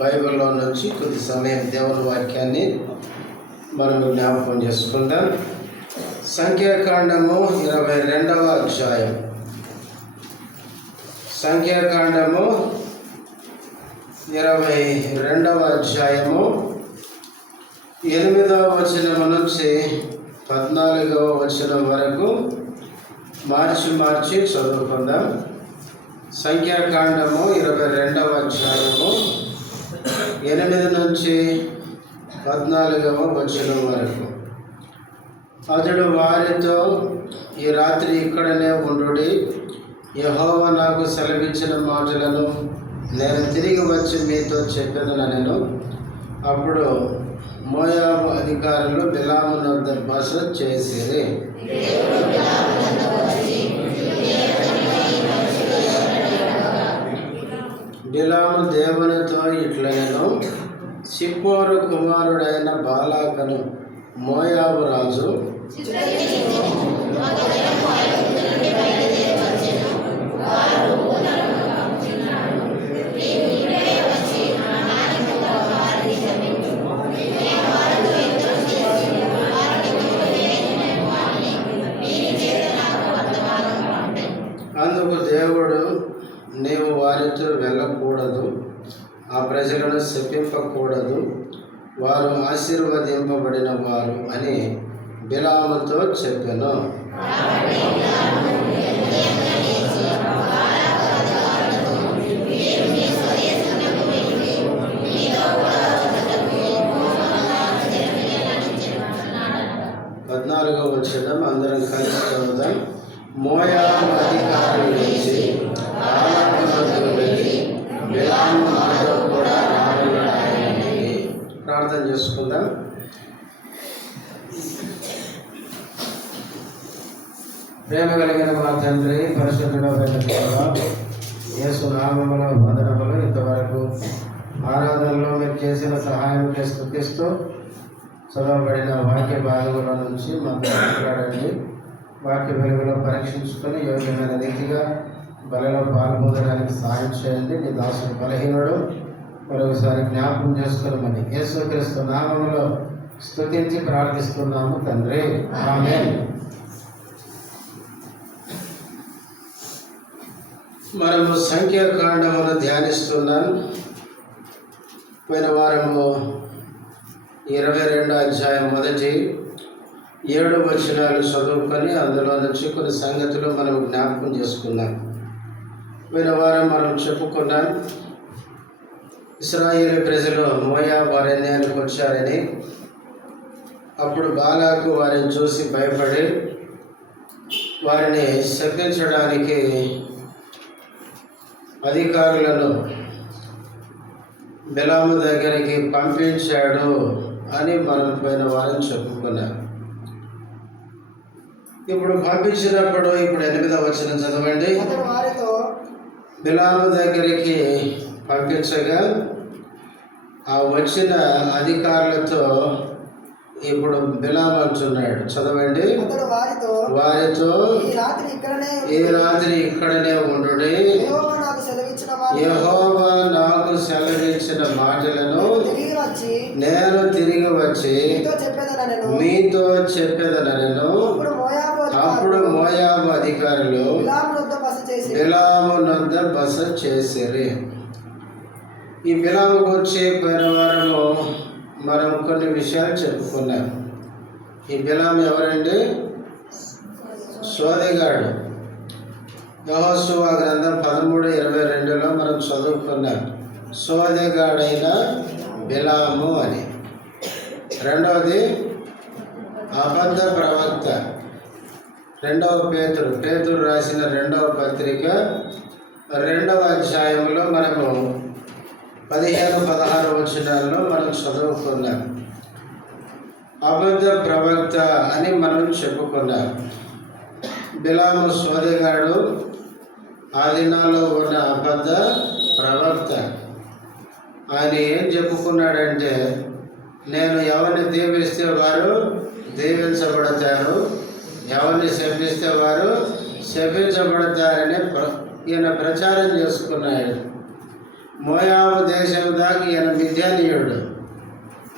బైబిల్లో నుంచి కొద్ది సమయం దేవుని వాక్యాన్ని మనం జ్ఞాపకం చేసుకుందాం. సంఖ్యాకాండము 22వ అధ్యాయం. సంఖ్యాకాండము 22వ అధ్యాయము 8వ వచనం నుంచి 14వ వచనం వరకు మార్చి చదువుకుందాం. సంఖ్యాకాండము 22వ అధ్యాయము 8 నుంచి 14వ వచనం వరకు. అతడు వారితో, ఈ రాత్రి ఇక్కడనే ఉండుడి, యెహోవా నాకు సెలవిచ్చిన మాటలను నేను తిరిగి వచ్చి మీతో చెప్పెదనెను. అప్పుడు మోయాబు అధికారులు బిలాము వద్ద బస చేసిరి. బిలాము దేవునితో ఇట్లనెను, సిప్పోరు కుమారుడైన బాలాకను మోయాబు రాజు అందుకు దేవుడు, నీవు వారితో వెళ్ళకూడదు, ఆ ప్రజలను శపింపకూడదు, వారు ఆశీర్వదింపబడిన వారు అని బిలాముతో చెప్పెను. పద్నాలుగవ వచనం అందరం కలిసి చదువుదాం. మోయాబు అధికారులు లేచి బాలాకు వద్దకు వెళ్ళి బిలాము మాతో కూడా రావాలని ప్రార్థన చేసుకుందాం. ప్రేమ కలిగిన మా తండ్రి, పరిశుద్ధుడైన యేసు నామములో వందనములు. ఇంతవరకు ఆరాధనలో మీరు చేసిన సహాయంకి స్తుతిస్తూ చదవబడిన వాక్య భాగముల నుంచి మాకు మాట్లాడండి. వాక్య వెలుగులో పరీక్షించుకొని యోగ్యమైన రీతిగా బలలో పాల్పొందడానికి సహాయం చేయండి. నీ దాసుడు బలహీనుడు, మరొకసారి జ్ఞాపకం చేసుకోమని యేసుక్రీస్తు నామములో స్తుతించి ప్రార్థిస్తున్నాము తండ్రి, ఆమేన్. మనము సంఖ్యాకాండమును ధ్యానిస్తున్నాం. పోయిన వారము 22వ అధ్యాయం మొదటి 7 వచనాలు చదువుకొని అందులో నుంచి కొన్ని సంగతులు మనం జ్ఞాపకం చేసుకున్నాం. పోయిన వారం మనం చెప్పుకున్నాం, ఇశ్రాయేలు ప్రజలు మోయాబు అరణ్యానికి వచ్చారని. అప్పుడు బాలాకు వారిని చూసి భయపడి వారిని శపించడానికి అధికారులను బిలాము దగ్గరికి పంపించాడు అని మనం పోయిన వారం చెప్పుకున్నాం. ఇప్పుడు పంపించినప్పుడు 8వ వచనం చదవండి. బిలాము దగ్గరికి పంపించగా ఆ వచ్చిన అధికారులతో ఇప్పుడు బిలాము అంటున్నాడు, చదవండి. వారితో ఈ రాత్రి ఇక్కడనే ఉండుడి, యెహోవా నాకు సెలవిచ్చిన మాటలను నేను తిరిగి వచ్చి మీతో చెప్పేదనెను. అప్పుడు మోయాబు అధికారులు బిలాము వద్ద బస చేసిరి. ఈ బిలాముకు వచ్చి పోయిన వారము మనం కొన్ని విషయాలు చెప్పుకున్నాం. ఈ బిలాము ఎవరండి? సోదెగాడు. యెహోషువ గ్రంథం 13:22లో మనం చదువుకున్నాం, సోదెగాడైన బిలాము అని. రెండవది అబద్ధ ప్రవక్త. 2వ పేతురు రాసిన 2వ పత్రిక 2వ అధ్యాయంలో మనము 15-16 వచనాల్లో మనం చదువుకున్నాం. అబద్ధ ప్రవక్త అని మనం చెప్పుకున్నాం. బిలాము సోదెగాడు, ఆ దినాల్లో ఉన్న అబద్ధ ప్రవక్త. ఆయన ఏం చెప్పుకున్నాడంటే, నేను ఎవరిని దీవిస్తే వారు దీవించబడతారు, ఎవరిని శపిస్తే వారు శపించబడతారని ఈయన ప్రచారం చేసుకున్నాడు. మోయాబు దేశం దాకా ఈయన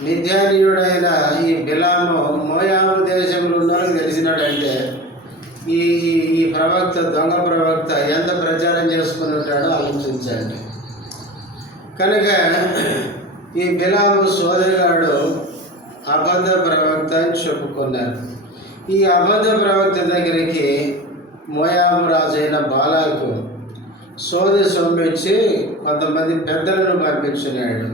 మిథ్యానీయుడైన ఈ బిలాము మోయాబు దేశంలో ఉన్నారని తెలిసినాడంటే ఈ ఈ ప్రవక్త దొంగ ప్రవక్త ఎంత ప్రచారం చేసుకుని ఉంటాడో ఆలోచించండి. కనుక ఈ బిలాము సోదరుగాడు అబద్ధ ప్రవక్త అని చెప్పుకున్నారు. ఈ అబద్ధ ప్రవక్త దగ్గరికి మోయాబు రాజు అయిన బాలాకు సొమ్మిచ్చి కొంతమంది పెద్దలను పంపించినాడు.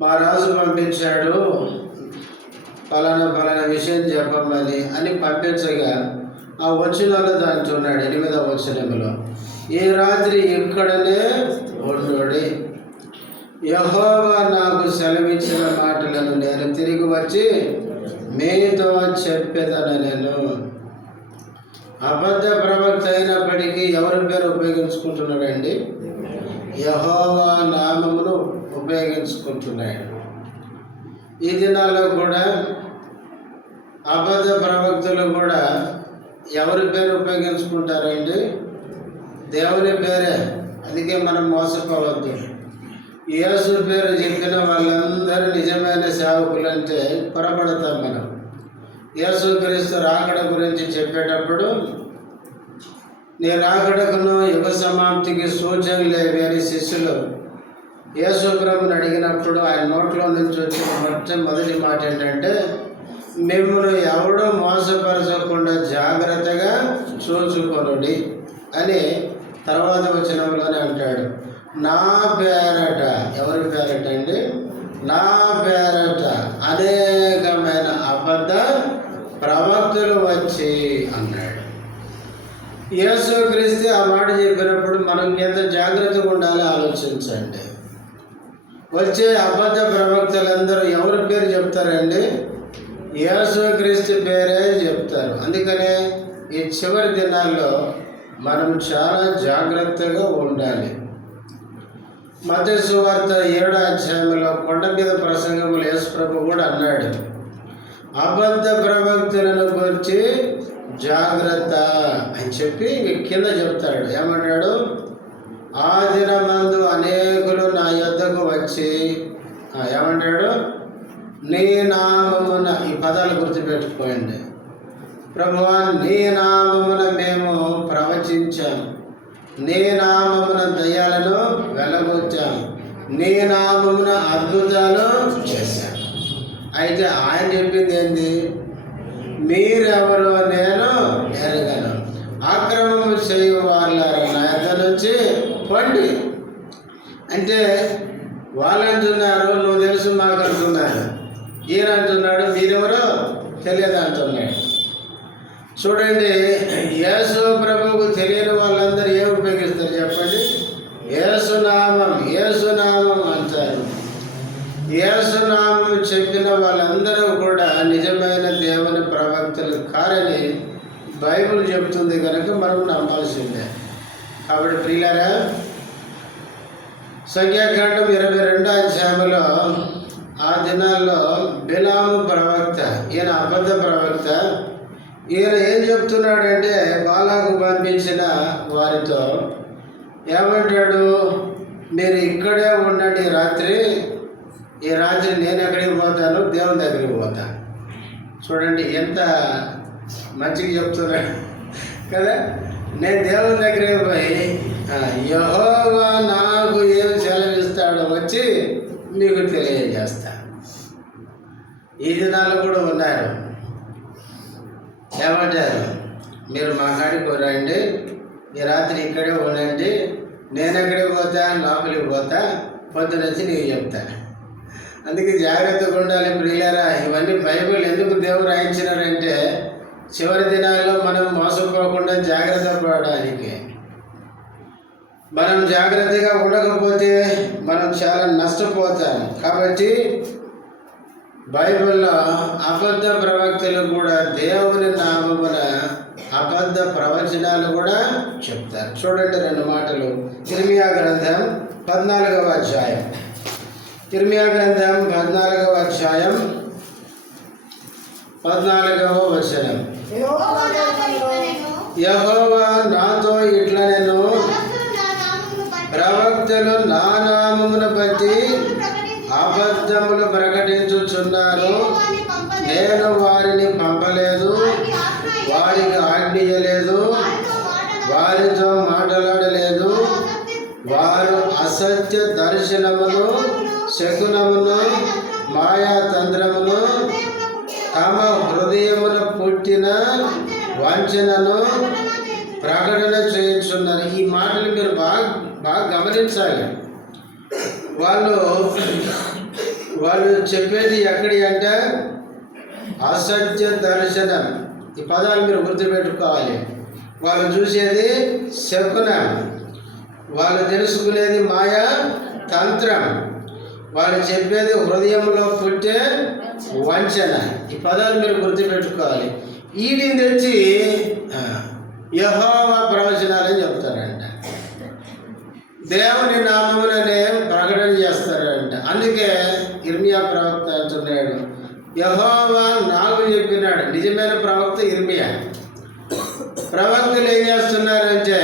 మా రాజు పంపించాడు ఫలానా విషయం చెప్పమని అని పంపించగా ఆ వచనంలో దాంచున్నాడు 8వ వచనంలో, ఈ రాత్రి ఇక్కడనే ఉండుడి, యెహోవా నాకు సెలవిచ్చిన మాటలను నేను తిరిగి వచ్చి మీతో చెప్పేదను. నేను అబద్ధ ప్రవక్త అయినప్పటికీ ఎవరి పేరు ఉపయోగించుకుంటున్నాడండి? యెహోవా నామమును ఉపయోగించుకుంటున్నాడు. ఈ దినాల్లో కూడా అబద్ధ ప్రవక్తలు కూడా ఎవరి పేరు ఉపయోగించుకుంటారండి? దేవుని పేరే. అందుకే మనం మోసపోవద్దు. యేసు పేరు చెప్పిన వాళ్ళందరూ నిజమైన సేవకులు అంటే పొరపడతాం మనం. యేసు క్రీస్తు రాకడ గురించి చెప్పేటప్పుడు నీ రాకడకును యుగ సమాప్తికి సూచనలేవి అని శిష్యులు యేసు ప్రభుని అడిగినప్పుడు ఆయన నోట్లో నుంచి వచ్చిన మొదటి మాట ఏంటంటే, మిమ్మల్ని ఎవడో మోసపరచకుండా జాగ్రత్తగా చూసుకొనుడి అని తర్వాత వచనంలోనే అంటాడు. నా పేరట, ఎవరి పేరట అండి? నా పేరట అనేకమైన అబద్ధ ప్రవక్తలు వచ్చి అన్నాడు. యేసుక్రీస్తు ఆ మాట చెప్పినప్పుడు మనం ఎంత జాగ్రత్తగా ఉండాలో ఆలోచించండి. వచ్చే అబద్ధ ప్రవక్తలందరూ ఎవరి పేరు చెప్తారండి? యేసుక్రీస్తు పేరే చెప్తారు. అందుకనే ఈ చివరి దినాల్లో మనం చాలా జాగ్రత్తగా ఉండాలి. మత్తయి సువార్త 7వ అధ్యాయంలో కొండ మీద ప్రసంగములు యేసు ప్రభు కూడా అన్నాడు, అబద్ధ ప్రవక్తలను గురించి జాగ్రత్త అని చెప్పి కింద చెప్తాడు. ఏమంటాడు? ఆ దినమందు అనేకులు నా యొద్దకు వచ్చి ఏమంటాడు? నీ నామమున, ఈ పదాలు గుర్తుపెట్టుకోండి. ప్రభువా, నీ నామమున మేము ప్రవచించాము, నీ నామమున దయ్యాలను వెలగొచ్చాము, నీ నామమున అద్భుతాలు చేశాము. అయితే ఆయన చెప్పింది ఏంది? మీరెవరో నేను ఎరగను, అక్రమము చేయు వాళ్ళారా నా యొద్ద నుంచి పండి. అంటే వాళ్ళు అంటున్నారు నువ్వు తెలుసు మాకు అంటున్నారు, ఈయన అంటున్నాడు మీరెవరో తెలియదు అంటున్నాడు. చూడండి, యేసు ప్రభువుకు తెలియని వాళ్ళందరూ ఏం ఉపయోగిస్తారు చెప్పండి? యేసునామం అంటారు. యేసునామం చెప్పిన వాళ్ళందరూ కూడా నిజమైన దేవుని ప్రవక్తలు కారని బైబిల్ చెబుతుంది కనుక మనం నమ్మాల్సిందే. కాబట్టి ప్రియులారా, సంఖ్యాకాండం 22వ అధ్యాయంలో ఆ దినాల్లో బిలాము ప్రవక్త, ఈయన అబద్ధ ప్రవక్త, ఈయన ఏం చెప్తున్నాడంటే బాలాకు పంపించిన వారితో ఏమంటాడు? మీరు ఇక్కడే ఉండండి, ఈ రాత్రి నేను ఎక్కడికి పోతాను? దేవుని దగ్గరికి పోతాను. చూడండి ఎంత మంచిగా చెప్తున్నాడు కదా. నేను దేవుని దగ్గరికి పోయి యెహోవా నాకు ఏం సెలవిస్తాడో వచ్చి మీకు తెలియజేస్తాను. ఈ దినాలు కూడా ఉన్నారు. ఏమంటారు? మీరు మా కాడికి రండి, ఈ రాత్రి ఇక్కడే ఉండండి, నేను ఎక్కడికి పోతా? లోపలికి పోతా, పొద్దునొచ్చి నీకు చెప్తాను. అందుకే జాగ్రత్తగా ఉండాలి ప్రియులారా. ఇవన్నీ బైబిల్ ఎందుకు దేవుడు రాయించినారంటే చివరి దినాల్లో మనం మోసపోకుండా జాగ్రత్త పడడానికి. మనం జాగ్రత్తగా ఉండకపోతే మనం చాలా నష్టపోతాం. కాబట్టి బైబిల్లో అబద్ధ ప్రవక్తలు కూడా దేవుని నామమున అబద్ధ ప్రవచనాలు కూడా చెప్తారు. చూడండి 2 మాటలు. ఇర్మియా గ్రంథం 14వ అధ్యాయం. ఇర్మియా గ్రంథం 14వ అధ్యాయం 14వ వచనం. యెహోవా నాతో ఇట్లా నేను ప్రవక్తలు నా నామమును బట్టి అబద్ధములు ప్రకటించుచున్నారు. నేను వారిని పంపలేదు, వారికి ఆజ్ఞయలేదు, వారితో మాట్లాడలేదు. వారు అసత్య దర్శనమును, శకునమును, మాయాతంత్రమును, తమ హృదయమున పుట్టిన వంచనను ప్రకటన చేయుచున్నారు. ఈ మాటలు మీరు బాగా గమనించాలి. వాళ్ళు చెప్పేది ఎక్కడి అంటే అసత్య దర్శనం. ఈ పదాలు మీరు గుర్తుపెట్టుకోవాలి. వాళ్ళు చూసేది శకునం, వాళ్ళు తెలుసుకునేది మాయా తంత్రం, వాళ్ళు చెప్పేది హృదయంలో పుట్టే వంచన. ఈ పదాలు మీరు గుర్తుపెట్టుకోవాలి. వీటిని తెచ్చి యెహోవా ప్రవచనాలని చెప్తారంట, దేవుని నామముననే ప్రకటన చేస్తారంట. అందుకే ఇర్మియా ప్రవక్త అంటున్నాడు, యెహోవా నాకు చెప్పినాడు. నిజమైన ప్రవక్త ఇర్మియా. ప్రవక్తలు ఏం చేస్తున్నారంటే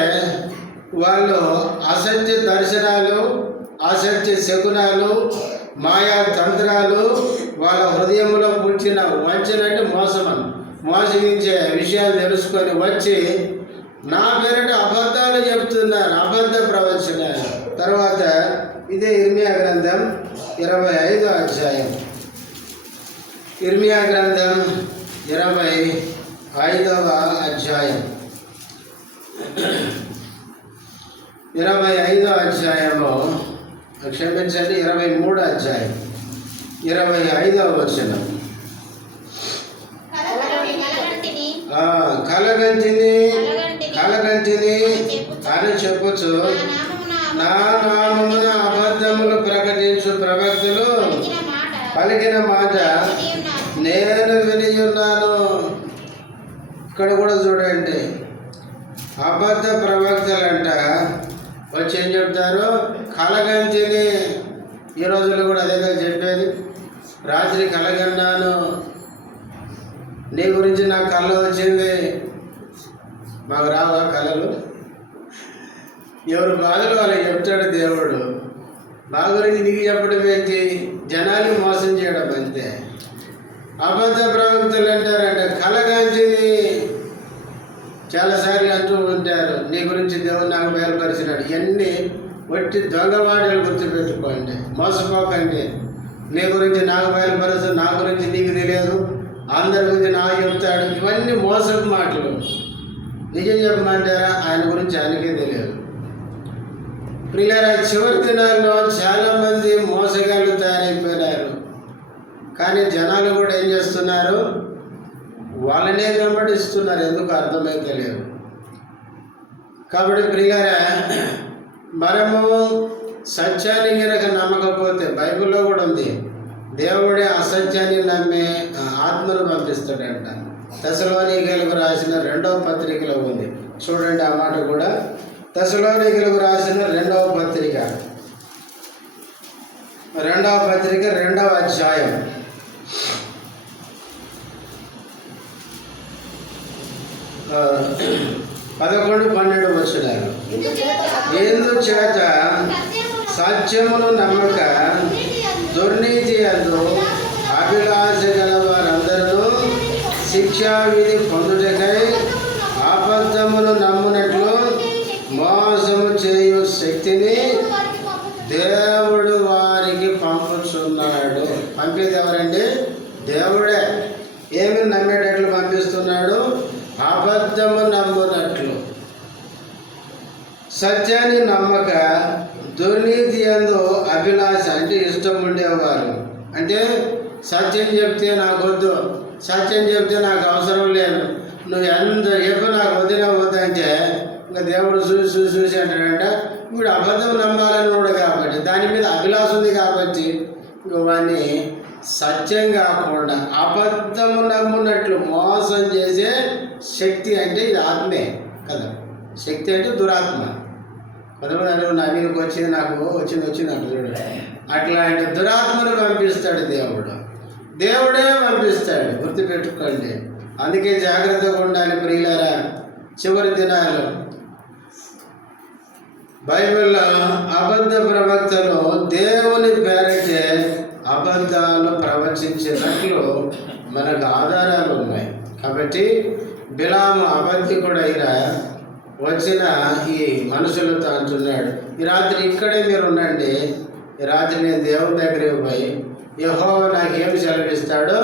వాళ్ళు అసత్య దర్శనాలు, అసత్య శకునాలు, మాయా తంత్రాలు, వాళ్ళ హృదయంలో పుట్టిన వంచన అంటే మోసగించే విషయాలు తెలుసుకొని వచ్చి నా పేరిట అబద్ధాలు చెప్తున్నారు, అబద్ధ ప్రవచనాలు. తర్వాత ఇదే ఇర్మియా గ్రంథం 25వ అధ్యాయం. ఇర్మియా గ్రంథం 25వ అధ్యాయం 25వ అధ్యాయము, క్షమించండి, 23వ అధ్యాయం 25వ వచనం. కలగంటిని అని చెప్పొచ్చు, నా నామమున అబద్ధములు ప్రకటించు ప్రవక్తలు పలికిన మాట నేను విని ఉన్నాను. ఇక్కడ కూడా చూడండి, అబద్ధ ప్రవక్తలంట వచ్చి ఏం చెప్తారు, కలగంటిని. ఈ రోజుల్లో కూడా అదేగా చెప్పేది, రాత్రి కలగన్నాను, నీ గురించి నాకు కళ వచ్చింది. మాకు రావా కళలు? ఎవరు బాధలు వాళ్ళకి చెప్తాడు దేవుడు. మా గురించి నీకు చెప్పడం ఏంటి? జనాన్ని మోసం చేయడం అంతే. అబద్ధ ప్రవక్తలు అంటారంట కలగాంచిని. చాలాసార్లు అంటూ ఉంటారు, నీ గురించి దేవుడు నాకు బయలుపరిచినాడు. ఇవన్నీ వట్టి దొంగ మాటలు గుర్తుపెట్టుకోండి, మోసపోకండి. నీ గురించి నాకు బయలుపరచు, నా గురించి నీకు తెలియదు, అందరి గురించి నాకు చెప్తాడు. ఇవన్నీ మోసపు మాటలు. నిజం చెప్పమంటారా? ఆయన గురించి ఆయనకే తెలియదు. ప్రియులారా, చివరి దినాల్లో చాలామంది మోసగాళ్ళు తయారైపోయినారు. కానీ జనాలు కూడా ఏం చేస్తున్నారు, వాళ్ళనే వెంబడిస్తున్నారు. ఎందుకు అర్థమైతే లేదు. కాబట్టి ప్రియులారా, మనము సత్యాన్ని కనుక నమ్మకపోతే, బైబిల్లో కూడా ఉంది, దేవుడే అసత్యాన్ని నమ్మే ఆత్మను పంపిస్తాడంట. తెసలోనికీయులకు రాసిన 2వ పత్రికలో ఉంది. చూడండి ఆ మాట కూడా. తెసలోనికీయులకు రాసిన 2వ పత్రిక 2వ అధ్యాయం 11-12 వచనాలు. ఎందుచేత సత్యమును నమ్మక దుర్నీతి యందు అభిలాష గల వారందరూ శిక్షా విధి పొందుటకై అబద్ధమును నమ్మునట్లు మోసము చేయు శక్తిని దేవుడు వారికి పంపుతున్నాడు. పంపేది ఎవరండి? దేవుడే. ఏమి నమ్మేటట్లు పంపిస్తున్నాడు? అబద్ధము నమ్మునట్లు. సత్యాన్ని నమ్మక దుర్నీతి యందు అభిలాష అంటే ఇష్టం ఉండేవారు. అంటే సత్యం చెప్తే నాకు వద్దు, సత్యం చెప్తే నాకు అవసరం లేదు, నువ్వు ఎంత చెప్పు నాకు వదిలే వద్దంటే ఇంకా దేవుడు చూసి అంటాడంట, ఇప్పుడు అబద్ధం నమ్మాలని కూడా కాబట్టి దాని మీద అభిలాష ఉంది కాబట్టి ఇంక వాడిని సత్యం కాకుండా అబద్ధము నమ్మున్నట్లు మోసం చేసే శక్తి అంటే ఇది ఆత్మే కదా. శక్తి అంటే దురాత్మ. కొంతమంది అనుకున్న నవీనికి వచ్చింది, నాకు వచ్చింది అంట చూడండి. అట్లాంటి దురాత్మను పంపిస్తాడు దేవుడు. దేవుడే పంపిస్తాడు, గుర్తుపెట్టుకోండి. అందుకే జాగ్రత్తగా ఉండాలి ప్రియులారా. చివరి దినాలు బైబిల్లో అబద్ధ ప్రవక్తలు దేవుని పేరిటే అబద్ధాలు ప్రవచించినట్లు మనకు ఆధారాలు ఉన్నాయి. కాబట్టి బిలాము అబద్ధికుడైన వచ్చిన ఈ మనుషులతో అంటున్నాడు, ఈ రాత్రి ఇక్కడే మీరు ఉండండి, ఈ రాత్రి నేను దేవుని దగ్గరికి పోయి యెహోవా నాకేమి సెలవిస్తాడో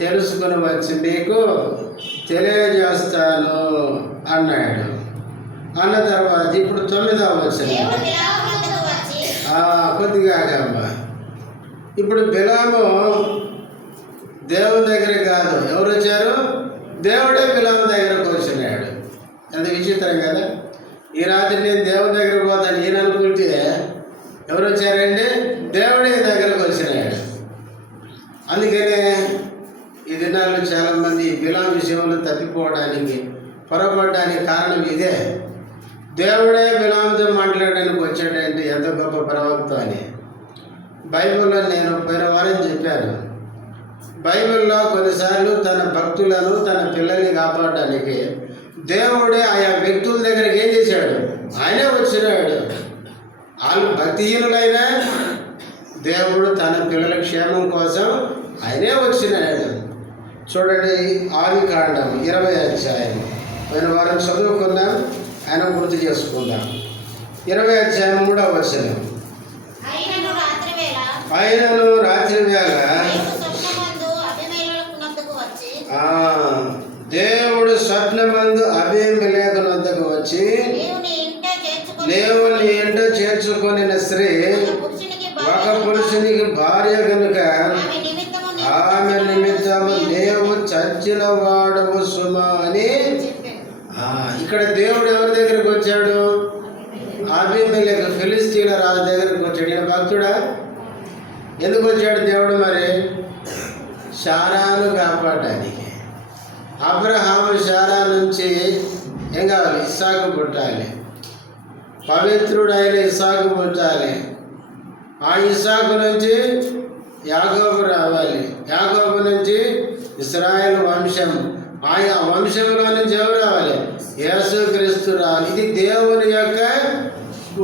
తెలుసుకుని వచ్చి మీకు తెలియజేస్తాను అన్నాడు. అన్న తర్వాత ఇప్పుడు 9వ వచనం కొద్దిగా అమ్మా. ఇప్పుడు బిలాము దేవుని దగ్గర కాదు, ఎవరు వచ్చారు? దేవుడే బిలాము దగ్గరకు వచ్చినాడు. ఎంత విచిత్రం కదా! ఈ రాత్రి నేను దేవుని దగ్గరకు పోతాను ఈయన అనుకుంటే ఎవరు వచ్చారండి? దేవుడే దగ్గరకు వచ్చినాడు. అందుకనే ఈ దినాల్లో చాలామంది బిలాం విషయంలో తప్పిపోవడానికి పొరపడడానికి కారణం ఇదే. దేవుడే బిలాంతో మాట్లాడడానికి వచ్చాడంటే ఎంత గొప్ప ప్రవక్త అని. బైబిల్లో నేను పోయిన వారం చెప్పాను, బైబిల్లో కొన్నిసార్లు తన భక్తులను తన పిల్లల్ని కాపాడడానికి దేవుడే ఆయా వ్యక్తుల దగ్గరికి ఏం చేశాడు? ఆయనే వచ్చినాడు. వాళ్ళు భక్తిహీనులైనా దేవుడు తన పిల్లల క్షేమం కోసం ఆయనే వచ్చినాడు. చూడండి, ఆదికాండం 20వ అధ్యాయం పోయిన వారం చదువుకుందాం, ఆయన గుర్తు చేసుకుందాం. 20వ అధ్యాయం 3వ వచనం. ఆయనను రాత్రి వేళ దేవుడు స్వప్నమందు అబీమెలెకు వద్దకు వచ్చి దేవుని ఇంట చేర్చుకొని స్త్రీ ఒక పురుషునికి భార్య కనుక ఆమె నిమిత్తము నీవు చచ్చిన వాడవు సుమా అని. ఇక్కడ దేవుడు ఎవరి దగ్గరికి వచ్చాడు? అబీమెలెకు ఫిలిస్తీన్ల రాజు దగ్గరికి వచ్చాడు. ఈయన భక్తుడా? ఎందుకు వచ్చాడు దేవుడు? మరి శారాను కాపాడడానికి. అబ్రహాము శారా నుంచి ఏం కావాలి? ఇస్సాకు పుట్టాలి. పవిత్రుడైన ఇస్సాకు పుట్టాలి. ఆ ఇస్సాకు నుంచి యాకోబు రావాలి. యాకోబు నుంచి ఇశ్రాయేలు వంశం. ఆయా వంశంలో నుంచి ఎవరు రావాలి? యేసుక్రీస్తు రావాలి. ఇది దేవుని యొక్క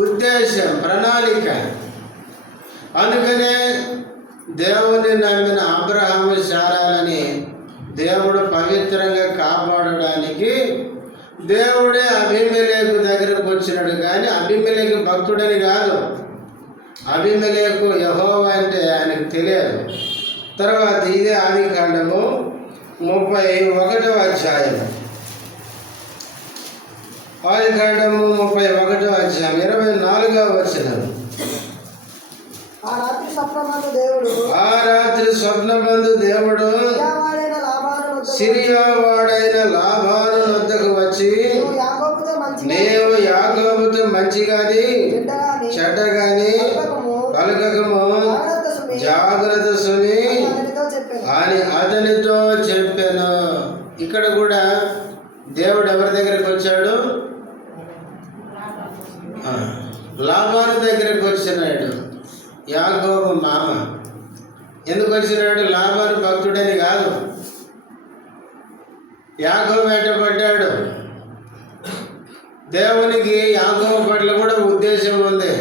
ఉద్దేశం, ప్రణాళిక. అందుకనే దేవుని నమ్మిన అబ్రహాము శారాలని దేవుడు పవిత్రంగా కాపాడడానికి దేవుడే అబీమెలెకు దగ్గరకు వచ్చినాడు. కానీ అబీమెలెకు భక్తుడని కాదు, అబీమెలెకు యెహోవా అంటే ఆయనకు తెలియదు. తర్వాత ఇదే ఆదికాండము 31వ అధ్యాయం. ఆదికాండము 31వ అధ్యాయం 24వ వచనం. ఆ రాత్రి స్వప్నమందు దేవుడు సిరియా వాడైన లాబాను వద్దకు వచ్చి నీవు యాకోబుతో మంచి గాని చెడ్డ గాని పలకకము, జాగ్రత్త సుమి అని అతనితో చెప్పాను. ఇక్కడ కూడా దేవుడు ఎవరి దగ్గరికి వచ్చాడు? లాబాను దగ్గరికి వచ్చినాడు. యాకోబు మామ. ఎందుకు వచ్చినాడు? లాబాను భక్తుడని కాదు, యాకోబు వెంటబడ్డాడు. దేవునికి యాకోబు పట్ల కూడా ఉద్దేశం ఉంది.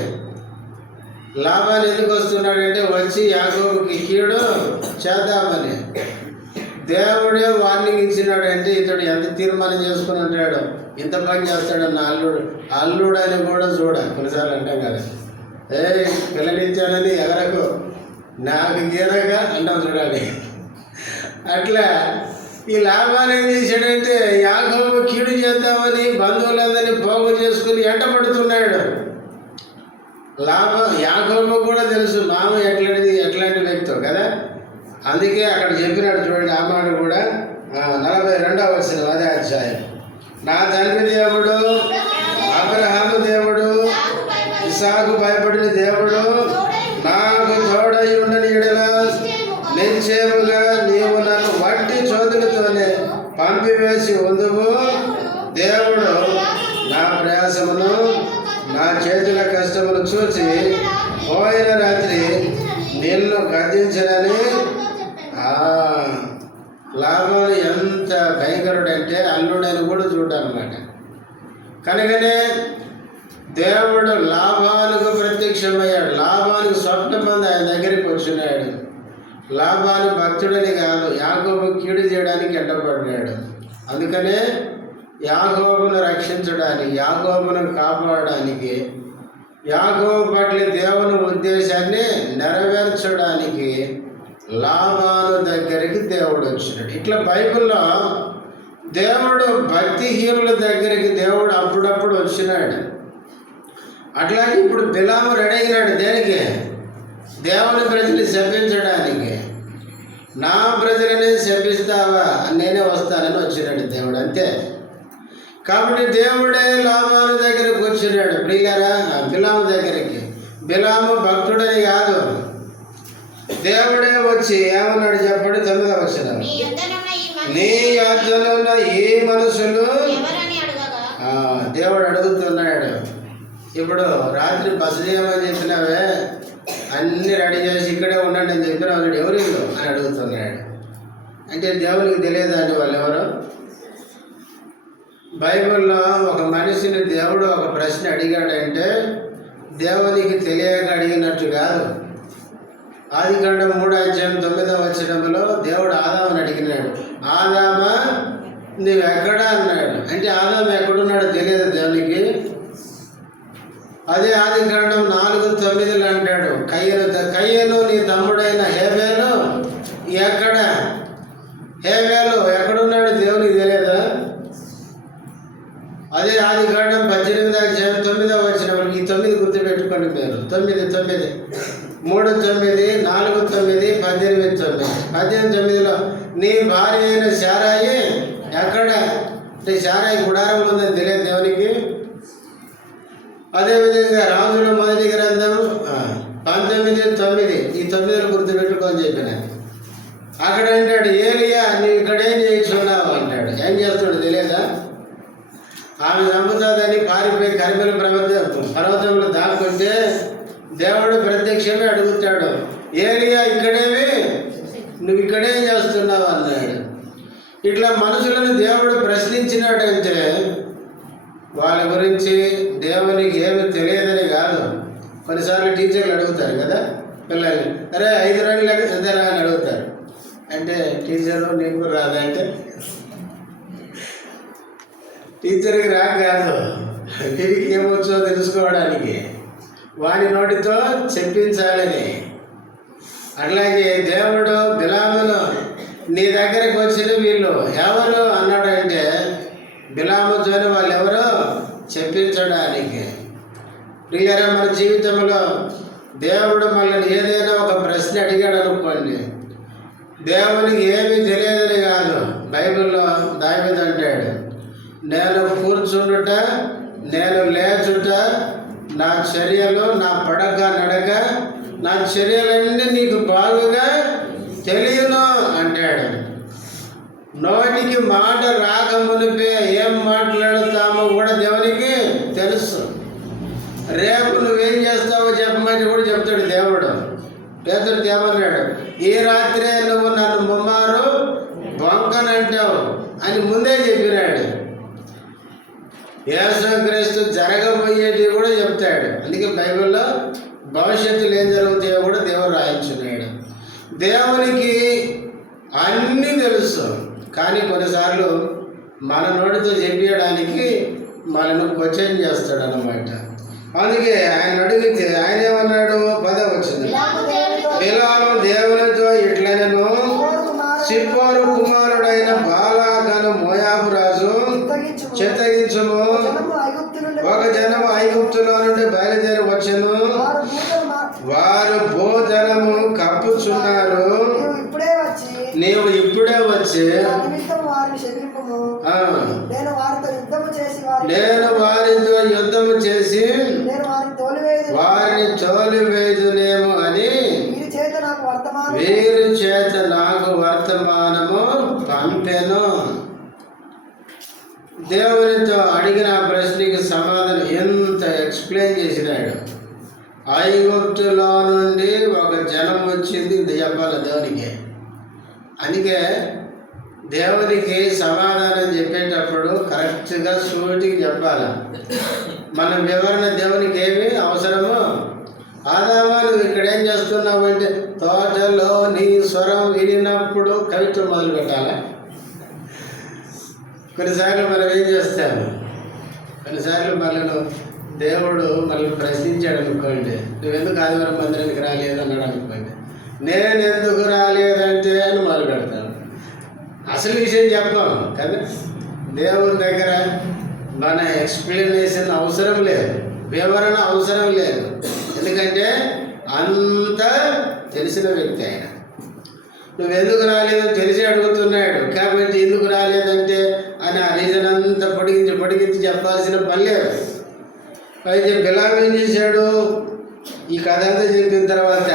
లాబాను ఎందుకు వస్తున్నాడంటే వచ్చి యాకోబుకి కీడు చేద్దామని. దేవుడే వార్నింగ్ ఇచ్చినాడంటే ఇతడు ఎంత తీర్మానం చేసుకుని ఉంటాడు, ఇంత పని చేస్తాడన్న అల్లుడు అని కూడా చూడ. కొన్నిసార్లు అంటాం కదా, పిల్లనిచ్చానని ఎగరకు నాకు గీరగా అంటాం చూడాలి. అట్లా ఈ లాభాన్ని ఏం చేశాడంటే యాకోబు కీడు చేద్దామని బంధువులందరినీ పోగు చేసుకుని ఎంటపడుతున్నాడు. యాకోబు కూడా తెలుసు మామ ఎట్లాంటి వ్యక్తో కదా. అందుకే అక్కడ చెప్పినాడు చూడండి, ఆ మాట కూడా 42వ వచనం అదే అధ్యాయం. నా తండ్రి దేవుడు అబ్రహాము దేవుడు, ఇస్సాకు భయపడిన దేవుడు నాకు తోడై ఉండని ఎడల నిశ్చయముగా నీవు నన్ను వట్టి చేతులతోనే పంపివేసి ఉందువు. దేవుడు నా ప్రయాసమును నా చేతుల కష్టమును చూసి పోయిన రాత్రి నిన్ను గద్దించనని. లాభాలు ఎంత భయంకరుడంటే అల్లుడని కూడా చూడాలన్నమాట. కనుకనే దేవుడు లాభానికి ప్రత్యక్షమయ్యాడు. లాభానికి స్వప్నమంది ఆయన దగ్గరికి వచ్చినాడు. లాభాను భక్తుడని కాదు, యాకోబు కీడు చేయడానికి ఎట్టబడ్డాడు. అందుకనే యాకోబును రక్షించడానికి, యాకోబును కాపాడడానికి, యాకోబు పట్ల దేవుని ఉద్దేశాన్ని నెరవేర్చడానికి లాభాను దగ్గరికి దేవుడు వచ్చినాడు. ఇట్లా బైబిల్లో దేవుడు భక్తిహీనుల దగ్గరికి దేవుడు అప్పుడప్పుడు వచ్చినాడు. అట్లాగే ఇప్పుడు బిలాము రెడీ అయినాడు. దేనికి? దేవుని ప్రజలు శపించడానికి. నా ప్రజలనే శపిస్తావా, నేనే వస్తానని వచ్చినాడు దేవుడు, అంతే. కాబట్టి దేవుడే లాభాను దగ్గరికి వచ్చినాడు. ప్రియులారా, బిలాము దగ్గరికి. బిలాము భక్తుడని కాదు, దేవుడే వచ్చి ఏమన్నాడు చెప్పండి? 9వ వచనం, నీ యొద్దనున్న ఈ మనుషులు దేవుడు అడుగుతున్నాడు. ఇప్పుడు రాత్రి బస చేయమని చెప్పినావే, అన్నీ రెడీ చేసి ఇక్కడే ఉండండి అని చెప్పిన వాళ్ళు ఎవరు అని అడుగుతున్నాడు. అంటే దేవునికి తెలియదా అండి వాళ్ళు ఎవరు? బైబిల్లో ఒక మనిషిని దేవుడు ఒక ప్రశ్న అడిగాడంటే దేవునికి తెలియక అడిగినట్టు కాదు. ఆదికాండం 3:9 వచనంలో దేవుడు ఆదాముని అడిగినాడు, ఆదామా నువ్వు ఎక్కడా అన్నాడు. అంటే ఆదాము ఎక్కడున్నాడో తెలియదు దేవునికి. అదే ఆదికాండం 4:9 అంటాడు, కయ్యను నీ తమ్ముడైన హేబేలు ఎక్కడ? హేబేలు ఎక్కడున్నాడు దేవునికి తెలియదా? అదే ఆదికాండం 18:9 వచ్చినప్పటికి ఈ 9 గుర్తుపెట్టుకోండి మీరు. 9, 3, 9, 4, 9, 18, 18:9లో నీ భార్య అయిన శారాయి ఎక్కడ? అంటే శారాయి గుడారంలో ఉందని తెలియదు దేవునికి. అదేవిధంగా రాజుల మొదటి గ్రంథం 19:9 ఈ 9 గుర్తుపెట్టుకొని చెప్పిన. అక్కడ అంటాడు, ఏలియా నువ్వు ఇక్కడేం చేయించున్నావు అంటాడు. ఏం చేస్తున్నాడు తెలియదా? ఆమె చంపుతుందని పారిపోయి కరిమేల పర్వతంలో దాక్కుంటే దేవుడు ప్రత్యక్షమే అడుగుతాడు, ఏలియా ఇక్కడేమి నువ్వు ఇక్కడేం చేస్తున్నావు అన్నాడు. ఇట్లా మనుషులను దేవుడు ప్రశ్నించినాడంటే వాళ్ళ గురించి దేవునికి ఏమి తెలియదని కాదు. కొన్నిసార్లు టీచర్లు అడుగుతారు కదా పిల్లల్ని, అరే 5 రన్లు ఎంతరా అని అడుగుతారు. అంటే టీచరు నీకు రాదంటే టీచర్కి రాక కాదు, వీరికి ఏమొచ్చో తెలుసుకోవడానికి వాని నోటితో చెప్పించాలని. అట్లాగే దేవుడు బిలామును నీ దగ్గరకు వచ్చిన వీళ్ళు ఎవరు అన్నాడంటే బిలాముతోని వాళ్ళు ఎవరో చెప్పించడానికి. ప్రియులారా, మన జీవితంలో దేవుడు మనల్ని ఏదైనా ఒక ప్రశ్న అడిగాడు అనుకోండి, దేవునికి ఏమీ తెలియదని కాదు. బైబిల్లో దావీదు అంటాడు, నేను కూర్చుండుట, నేను లేచుట, నా చర్యలు, నా పడక నడక, నా చర్యలన్నీ నీకు బాగుగా తెలియను అంటాడు. నోటికి మాట రాకమునిపే ఏం మాట్లాడుతామో కూడా దేవునికి తెలుసు. రేపు నువ్వేం చేస్తావో చెప్పమని కూడా చెప్తాడు దేవుడు. పేతురు ఏమన్నాడు, ఈ రాత్రే నువ్వు నన్ను ముమ్మారు బొంకనంటావు అని ముందే చెప్పినాడు. యేసుక్రీస్తు జరగబోయేటివి కూడా చెప్తాడు. అందుకే బైబిల్లో భవిష్యత్తులో ఏం జరుగుతాయో కూడా దేవుడు రాయించున్నాడు. దేవునికి అన్నీ తెలుసు, కానీ కొన్నిసార్లు మన నోటితో చెప్పియడానికి మనను క్వశ్చన్ చేస్తాడు అన్నమాట. అందుకే ఆయన అడిగితే ఆయన ఏమన్నాడు? 10వ వచనం, బిలాము దేవునితో ఇట్లనెను, సిప్పోరు కుమారుడైన బాలాకను మోయాబు రాజు చిత్తగించుము, ఒక జనము ఐగుప్తులో నుండి బయలుదేరి వచ్చెను, వారు భూజలము కప్పుచున్నారు, నీవు ఇప్పుడే వచ్చి నేను వారితో యుద్ధము చేసి వారిని తోలివేయుదునేమో అని వీరి చేత నాకు వర్తమానము పంపెను. దేవునితో అడిగిన ప్రశ్నకి సమాధానం ఎంత ఎక్స్ప్లెయిన్ చేసినాడు. ఐగుప్తులో నుండి ఒక జనం వచ్చింది, ఇంత చెప్పాలి దేవునికి. అందుకే దేవునికి సమాధానం చెప్పేటప్పుడు కరెక్ట్గా సూటికి చెప్పాలి. మన వివరణ దేవునికి ఏమి అవసరమో, ఆదామా నువ్వు ఇక్కడ ఏం చేస్తున్నావు అంటే, తోటలో నీ స్వరం వినినప్పుడు కవిత్వం మొదలు పెట్టాలి. కొన్నిసార్లు మనం ఏం చేస్తాము, కొన్నిసార్లు మనను దేవుడు మనల్ని ప్రశ్నించాడు అనుకోండి, నువ్వెందుకు ఆదివారం మందిరానికి రాలేదు అన్నాడు అనుకోండి, నేను ఎందుకు రాలేదంటే అని మొదలు పెడతాను. అసలు విషయం చెప్పాము కదా. దేవుని దగ్గర మన ఎక్స్ప్లెనేషన్ అవసరం లేదు, వివరణ అవసరం లేదు. ఎందుకంటే అంత తెలిసిన వ్యక్తి ఆయన. నువ్వెందుకు రాలేదు తెలిసి అడుగుతున్నాడు కాబట్టి ఎందుకు రాలేదంటే అని ఆ రీజన్ అంతా పొడిగించి చెప్పాల్సిన పని లేదు. అయితే బిలాము ఏం చేశాడు, ఈ కథ అంతా చెప్పిన తర్వాత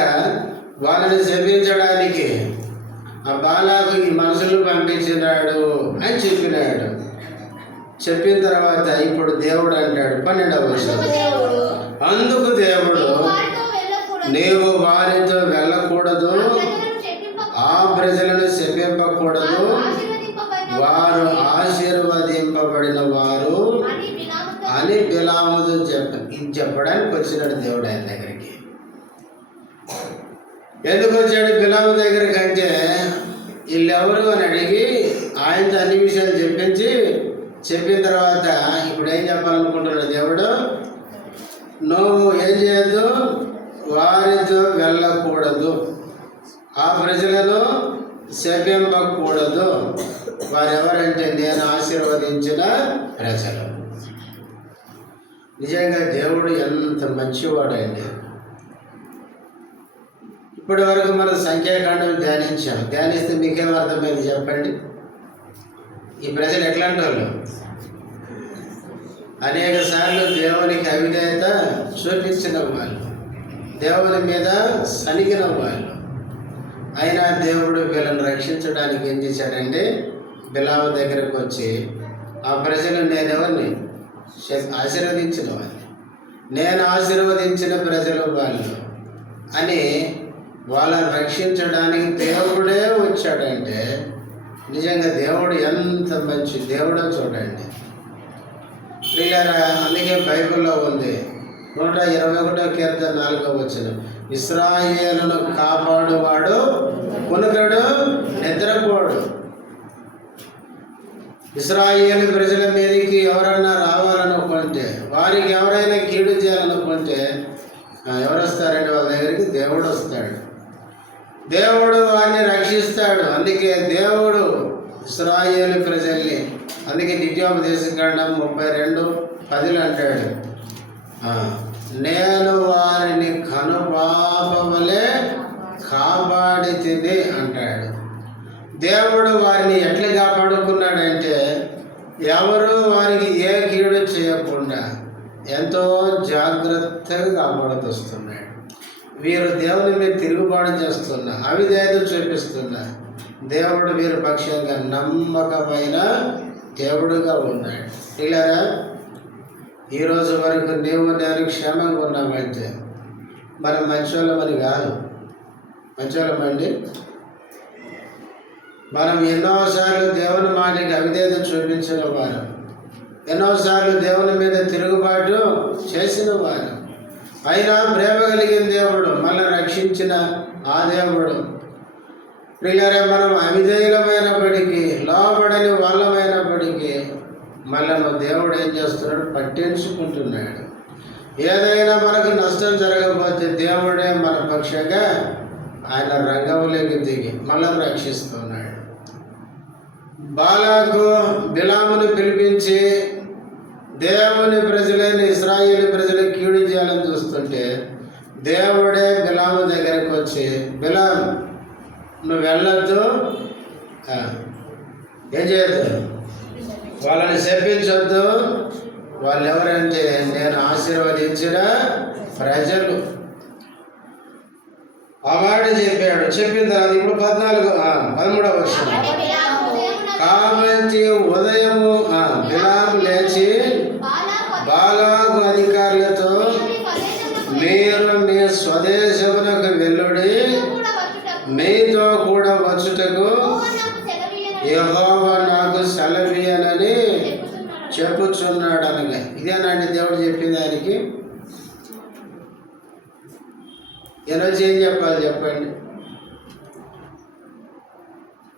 వాళ్ళని శపించడానికి ఆ బాలాకు ఈ మనుషులు పంపించినాడు అని చెప్పినాడు. చెప్పిన తర్వాత ఇప్పుడు దేవుడు అంటాడు 12వ వచనం, అందుకు దేవుడు నీవు వారితో వెళ్ళకూడదు, ఆ ప్రజలను శపింపకూడదు, వారు ఆశీర్వదింపబడిన వారు అని బిలాముతో చెప్పడానికి వచ్చినాడు దేవుడు ఆయన దగ్గరికి. ఎందుకు వచ్చాడు బిలాము దగ్గరికి అంటే, వీళ్ళెవరు అని అడిగి ఆయనతో అన్ని విషయాలు చెప్పిన తర్వాత ఇప్పుడు ఏం చెప్పాలనుకుంటున్నాడు దేవుడు, నువ్వు ఏం చేయొద్దు, వారితో వెళ్ళకూడదు, ఆ ప్రజలను శపింపకూడదు, వారెవరంటే నేను ఆశీర్వదించిన ప్రజలు. నిజంగా దేవుడు ఎంత మంచివాడండి. ఇప్పటి వరకు మనం సంఖ్యాకాండం ధ్యానిస్తే మీకేం అర్థమైంది చెప్పండి. ఈ ప్రజలు ఎట్లాంటి వాళ్ళు, అనేక సార్లు దేవునికి అవిధేయత చూపించిన వాళ్ళు, దేవుని మీద సనిగిన వాళ్ళు. అయినా దేవుడు వీళ్ళని రక్షించడానికి ఏం చేశాడంటే, బిలాము దగ్గరకు వచ్చి ఆ ప్రజలు నేనెవరిని ఆశీర్వదించిన వాళ్ళు, నేను ఆశీర్వదించిన ప్రజలు వాళ్ళు అని వాళ్ళని రక్షించడానికి దేవుడే వచ్చాడంటే నిజంగా దేవుడు ఎంత మంచి దేవుడో చూడండి. ప్రియులారా, అందుకే బైబిల్లో ఉంది 121వ కీర్తన 4వ వచనం, ఇశ్రాయేలును కాపాడువాడు కునుకడు నిద్రపోడు. ఇశ్రాయేలు ప్రజల మీదకి ఎవరన్నా రావాలనుకుంటే, వారికి ఎవరైనా కీడు చేయాలనుకుంటే ఎవరు వస్తారంటే వాళ్ళ దగ్గరికి దేవుడు వస్తాడు. దేవుడు వారిని రక్షిస్తాడు. అందుకే దేవుడు ఇశ్రాయేలు ప్రజల్ని, అందుకే ద్వితీయోపదేశకాండం 32:10 అంటాడు, నేను వారిని కనుపాప వలె కాపాడి తిని అంటాడు. దేవుడు వారిని ఎట్లా కాపాడుకున్నాడంటే, ఎవరు వారికి ఏ కీడు చేయకుండా ఎంతో జాగ్రత్తగా కాపాడుతొస్తున్నాడు. వీరు దేవుని మీద తిరుగుబాటు చేస్తున్నా, అవిధేయత చూపిస్తున్నా, దేవుడు వీరి పక్షంగా నమ్మకమైన దేవుడుగా ఉన్నాడు. ఇలా ఈరోజు వరకు నీవు నేను క్షేమంగా ఉన్నామంటే మనం మంచోళ్ళమని కాదు, మంచోళ్ళమండి. మనం ఎన్నోసార్లు దేవుని మాటకి అవిధేయత చూపించిన వారు, ఎన్నోసార్లు దేవుని మీద తిరుగుబాటు చేసిన వారు, అయినా ప్రేమ కలిగిన దేవుడు, మనల్ని రక్షించిన ఆ దేవుడు. ప్రియులారా, మనం అవిధేయులమైనప్పటికీ, లోబడని వాళ్ళమైనప్పటికీ మనను దేవుడు ఏం చేస్తున్నాడు, పట్టించుకుంటున్నాడు. ఏదైనా మనకు నష్టం జరగకపోతే దేవుడే మన పక్షంగా ఆయన రంగంలోకి దిగి మనల్ని రక్షిస్తున్నాడు. బాలాకు బిలామును పిలిపించి దేవుని ప్రజలైన ఇశ్రాయేలు ప్రజలు కీడు చేయాలని చూస్తుంటే దేవుడే బిలాము దగ్గరకు వచ్చి, బిలాం నువ్వు వెళ్ళొద్దు, ఏం చేయొద్దు, వాళ్ళని శపించొద్దు, వాళ్ళు ఎవరంటే నేను ఆశీర్వదించిన ప్రజలు. ఆ మాట చెప్పాడు. చెప్పిన తర్వాత ఇప్పుడు 13వ వర్షం, కాబట్టి ఉదయము బిలాము లేచి బాలాకు అధికారులతో మీరు మీ స్వదేశమునకు వెళ్ళుడి, మీతో కూడా వచ్చుటకు యెహోవా నాకు సెలవీయనని చెప్పుచున్నాడు. చెప్పుచున్నాడు అనగా ఇదేనండి దేవుడు చెప్పింది ఆయనకి. ఈరోజు ఏం చెప్పాలి చెప్పండి?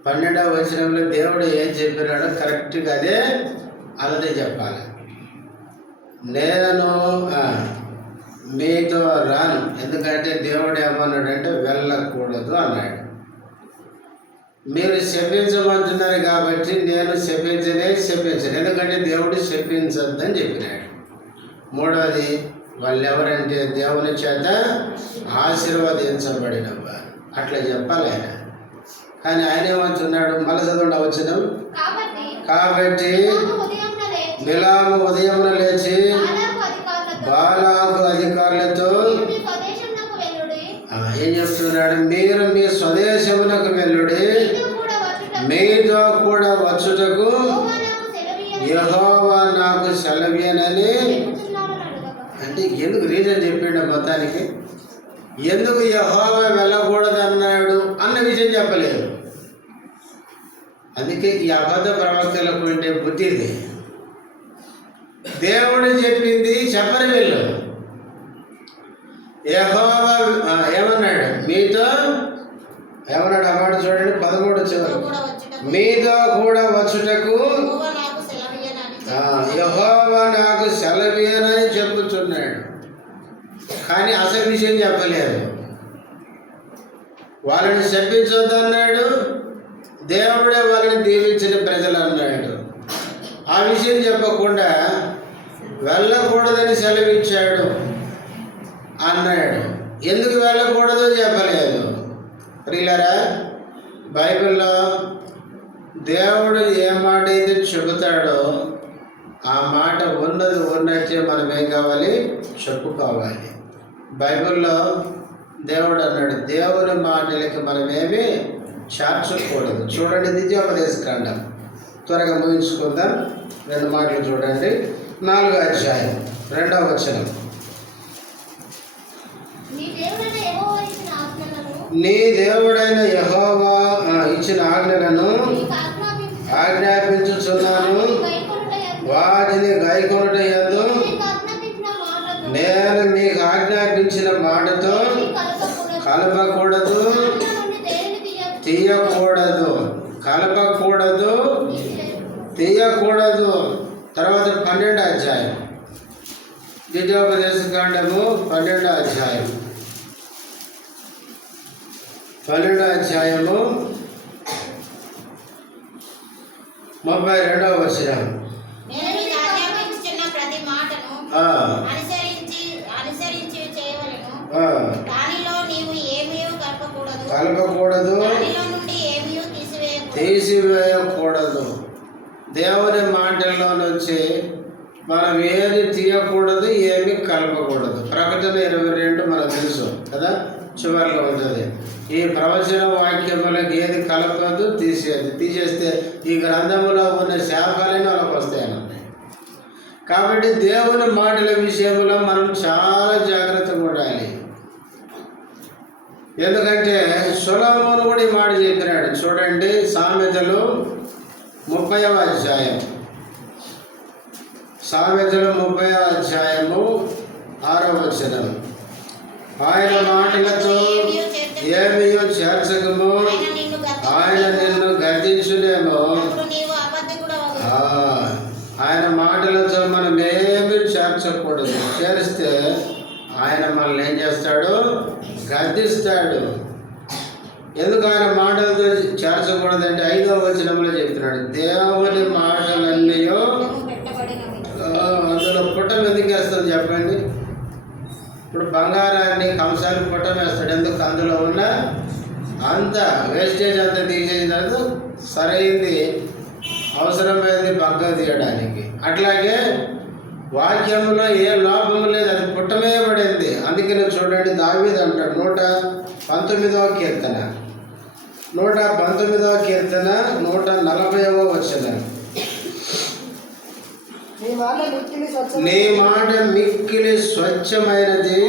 12వ వచనంలో దేవుడు ఏం చెప్పినాడో కరెక్ట్గా అదే చెప్పాలి. నేను మీతో రాను, ఎందుకంటే దేవుడు ఏమన్నాడంటే వెళ్ళకూడదు అన్నాడు. మీరు శపించమంటున్నారు కాబట్టి నేను శపించను, ఎందుకంటే దేవుడు శపించద్దని చెప్పినాడు. మూడవది, వాళ్ళు ఎవరంటే దేవుని చేత ఆశీర్వదించబడిన వారు, అట్లా చెప్పాలి ఆయన. కానీ ఆయన ఏమంటున్నాడు? మళ్ళీ చదవండి వచ్చినాం. కాబట్టి బిలాము ఉదయమున లేచి బాలాకు అధికారులతో ఏం చెప్తున్నాడు? మీరు మీ స్వదేశమునకు వెళ్ళుడి, మీతో కూడా వచ్చుటకు యెహోవా నాకు సెలవీయనని. అంటే ఎందుకు రీజన్ చెప్పిండు మొత్తానికి? ఎందుకు యెహోవా వెళ్ళకూడదు అన్నాడు అన్న విషయం చెప్పలేదు. అందుకే ఈ అబద్ధ ప్రవక్తలకు ఉండే బుద్ధి ఇది. దేవుడు చెప్పింది చెప్పని వీళ్ళు. యెహోవా ఏమన్నాడు? మీతో ఏమన్నాడు? ఆ మాట చూడండి 13 చివరి. మీతో కూడా వచ్చుటకు యెహోవా నాకు సెలవీయనని చెప్పుచున్నాడు. కానీ అసలు విషయం చెప్పలేదు. వాళ్ళని శపించొద్దన్నాడు, దేవుడే వాళ్ళని దీవించిన ప్రజలు అన్నాడు. ఆ విషయం చెప్పకుండా వెళ్ళకూడదని సెలవిచ్చాడు అన్నాడు. ఎందుకు వెళ్ళకూడదో చెప్పలేదు. ప్రియులారా, బైబిల్లో దేవుడు ఏ మాట అయితే చెబుతాడో ఆ మాట ఉన్నది ఉన్నట్టే మనం ఏం కావాలి? చెప్పుకోవాలి. బైబిల్లో దేవుడు అన్నాడు, దేవుని మాటలకి మనమేమి చేర్చకూడదు. చూడండి, ద్వితీయోపదేశకాండం త్వరగా ముగించుకుందాం. 2 మాటలు చూడండి. 4వ అధ్యాయం 2వ వచనం. నీ దేవుడైన యెహోవా ఇచ్చిన ఆజ్ఞలను ఆజ్ఞాపించుచున్నాను, వాటిని గైకొనుట యందు నేను మీకు ఆజ్ఞాపించిన మాటతో కలపకూడదు, తీయకూడదు. కలపకూడదు, తీయకూడదు. తర్వాత 12వ అధ్యాయం ద్వితీయోపదేశకాండము 12వ అధ్యాయం 12వ అధ్యాయము 32వ వచనం. కలపకూడదు, తీసివేయకూడదు. దేవుని మాటల్లో నుంచి మనం ఏది తీయకూడదు, ఏమి కలపకూడదు. ప్రకటన 22 మనకు తెలుసు కదా, చివరిలో ఉంటుంది. ఈ ప్రవచన వాక్యములకు ఏది కలపదు, తీసేస్తే ఈ గ్రంథములో ఉన్న శాపాలని వాళ్ళకి వస్తాయన్నమాట. కాబట్టి దేవుని మాటల విషయంలో మనం చాలా జాగ్రత్తగా ఉండాలి. ఎందుకంటే సొలొమోను కూడా ఈ మాట చెప్పినాడు. చూడండి, సామెతలు 30వ అధ్యాయం, సామెతలు 30వ అధ్యాయము 6వ వచనం. ఆయన మాటలతో ఏమీ చేర్చకము, ఆయన నిన్ను గద్దించునేమో. ఆయన మాటలతో మనం ఏమీ చేర్చకూడదు. చేరిస్తే ఆయన మనల్ని ఏం చేస్తాడు? గద్దిస్తాడు. ఎందుకు ఆయన మాటలతో చేర్చకూడదంటే 5వ వచనంలో చెప్తున్నాడు, దేవుని మాటలన్నీ అందులో పుట్టం ఎందుకు వేస్తాం చెప్పండి? ఇప్పుడు బంగారాన్ని కంసాలు పుట్టం వేస్తాడు. ఎందుకు? అందులో ఉన్న అంత వేస్టేజ్ అంతా తీసేసిన తర్వాత సరైంది అవసరమైనది పక్క తీయడానికి. అట్లాగే వాక్యంలో ఏ లోపము లేదు, అది పుట్టమే పడింది. అందుకని చూడండి, దావీదు అంటాడు 119వ కీర్తన 119వ కీర్తన 140వ వచనం. నీ మాట మిక్కిలి స్వచ్ఛమైనది,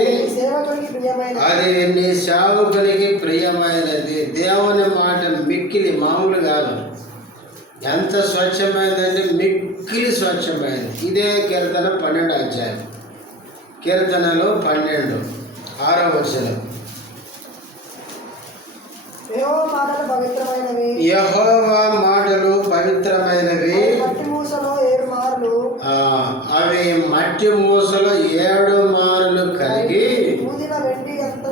అది నీ సేవకునికి ప్రియమైనది. దేవుని మాట మిక్కిలి, మామూలు కాదు. ఎంత స్వచ్ఛమైందంటే మిక్కిలి స్వచ్ఛమైంది. ఇదే కీర్తన 12 అధ్యాయం, కీర్తనలు 12 6వ వచనం. యెహోవా మాటలు పవిత్రమైనవి, యెహోవా మాటలు పవిత్రమైనవి, మట్టి మూసలో 7 మార్లు, అవి మట్టి మూసలో 7 మార్లు కలిగి ఊదిన వెండి అంత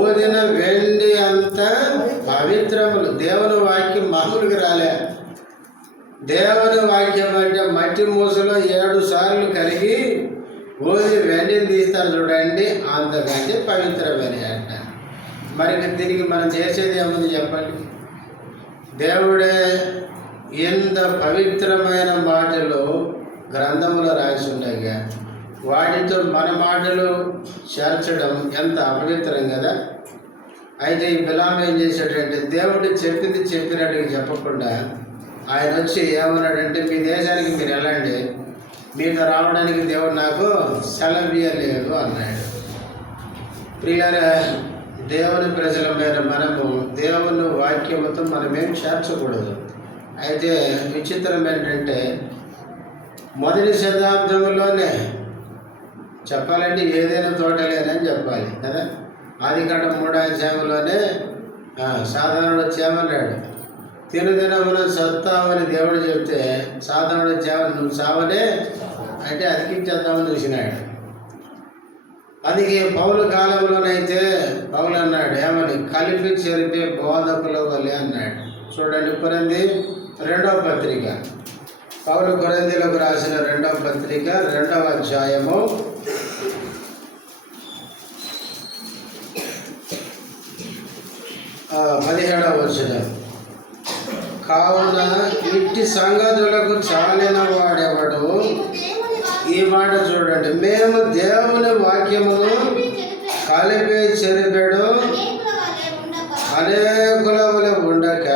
ఊదిన వెండి అంత పవిత్రములు. దేవుని వాక్యం మామూలుగా రాలే. దేవుని వాక్యం అంటే మట్టి మూసలో 7 సార్లు కలిగి ఊది వెండిని తీస్తారు చూడండి, అంతకంటే పవిత్రమైన అంట. మరి దీనికి మనం చేసేది ఏముంది చెప్పండి? దేవుడే ఎంత పవిత్రమైన మాటలు గ్రంథములో రాసి ఉండగా వాటితో మన మాటలు చేర్చడం ఎంత అపవిత్రం కదా. అయితే ఈ బిలాము ఏం చేశాడంటే దేవుడు చెప్పింది చెప్పినట్టుగా చెప్పకుండా ఆయన వచ్చి ఏమన్నాడంటే, మీ దేశానికి మీరు వెళ్ళండి, మీతో రావడానికి దేవుడు నాకు సెలవియలేదు అన్నాడు. ప్రియులారా, దేవుని ప్రజలమైన మనము దేవుని వాక్యముతో మనమేం చేర్చకూడదు. అయితే విచిత్రం ఏంటంటే మొదటి శతాబ్దంలోనే చెప్పాలంటే ఏదైనా తోటలేనని చెప్పాలి కదా. ఆదికాండం 3వ అధ్యాయంలోనే సాధారణుడు వచ్చామన్నాడు, తినుదినమున సత్తావని దేవుడు చెప్తే సాధారణుడు వచ్చామని నువ్వు సావనే అంటే అతికించేద్దామని చూసినాడు. అందుకే పౌలు కాలంలోనైతే పౌలు అన్నాడు ఏమని, కలిపి చెరిపే బోధకుల వలె అన్నాడు. చూడండి, కొరింథీ 2వ పత్రిక, పౌలు కొరింథీలకు రాసిన 2వ పత్రిక 2వ అధ్యాయము 17వ వచనం. కావున ఇట్టి సంగతులకు చాలిన వాడెవడు, ఈ మాట చూడండి, మేము దేవుని వాక్యమును కలిపి చెరిపెడు అనేకుల వలె ఉండక